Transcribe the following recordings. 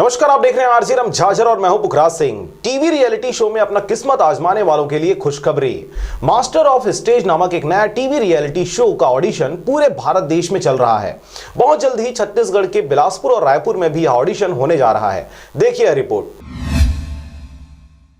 नमस्कार, आप देख रहे हैं आरजे रमझाझर और मैं हूं पुखराज सिंह। टीवी रियलिटी शो में अपना किस्मत आजमाने वालों के लिए खुशखबरी। मास्टर ऑफ स्टेज नामक एक नया टीवी रियलिटी शो का ऑडिशन पूरे भारत देश में चल रहा है। बहुत जल्द ही छत्तीसगढ़ के बिलासपुर और रायपुर में भी यह ऑडिशन होने जा रहा है। देखिए रिपोर्ट।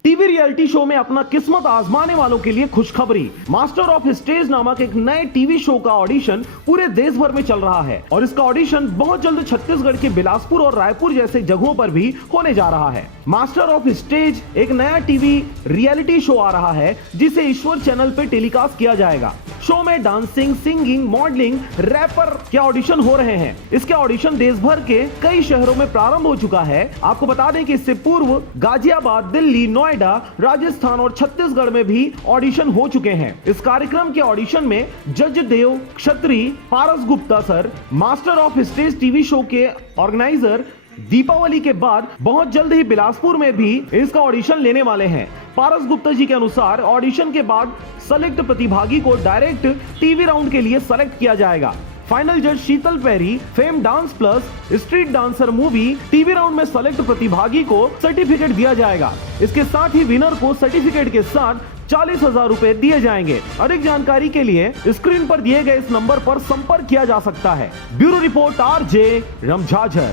टीवी रियलिटी शो में अपना किस्मत आजमाने वालों के लिए खुशखबरी। मास्टर ऑफ स्टेज नामक एक नए टीवी शो का ऑडिशन पूरे देश भर में चल रहा है और इसका ऑडिशन बहुत जल्द छत्तीसगढ़ के बिलासपुर और रायपुर जैसे जगहों पर भी होने जा रहा है। मास्टर ऑफ स्टेज एक नया टीवी रियलिटी शो आ रहा है जिसे ईश्वर चैनल पे टेलीकास्ट किया जाएगा। शो में डांसिंग, सिंगिंग, मॉडलिंग, रैपर के ऑडिशन हो रहे हैं। इसके ऑडिशन देश भर के कई शहरों में प्रारंभ हो चुका है। आपको बता दें कि इससे पूर्व गाजियाबाद, दिल्ली, नोएडा, राजस्थान और छत्तीसगढ़ में भी ऑडिशन हो चुके हैं। इस कार्यक्रम के ऑडिशन में जज Dev Kshatri, Paras Gupta sir, master of stage TV show के ऑर्गेनाइजर दीपावली के बाद बहुत जल्द ही बिलासपुर में भी इसका ऑडिशन लेने वाले हैं। पारस गुप्ता जी के अनुसार ऑडिशन के बाद सेलेक्ट प्रतिभागी को डायरेक्ट टीवी राउंड के लिए सेलेक्ट किया जाएगा। फाइनल जज Sheetal Pari, fame dance plus street dancer movie TV round में सेलेक्ट प्रतिभागी को सर्टिफिकेट दिया जाएगा। इसके साथ ही विनर को सर्टिफिकेट के साथ 40,000 रुपए दिए जाएंगे। अधिक जानकारी के लिए स्क्रीन पर दिए गए इस नंबर पर संपर्क किया जा सकता है। Bureau report, RJ रमझाझर।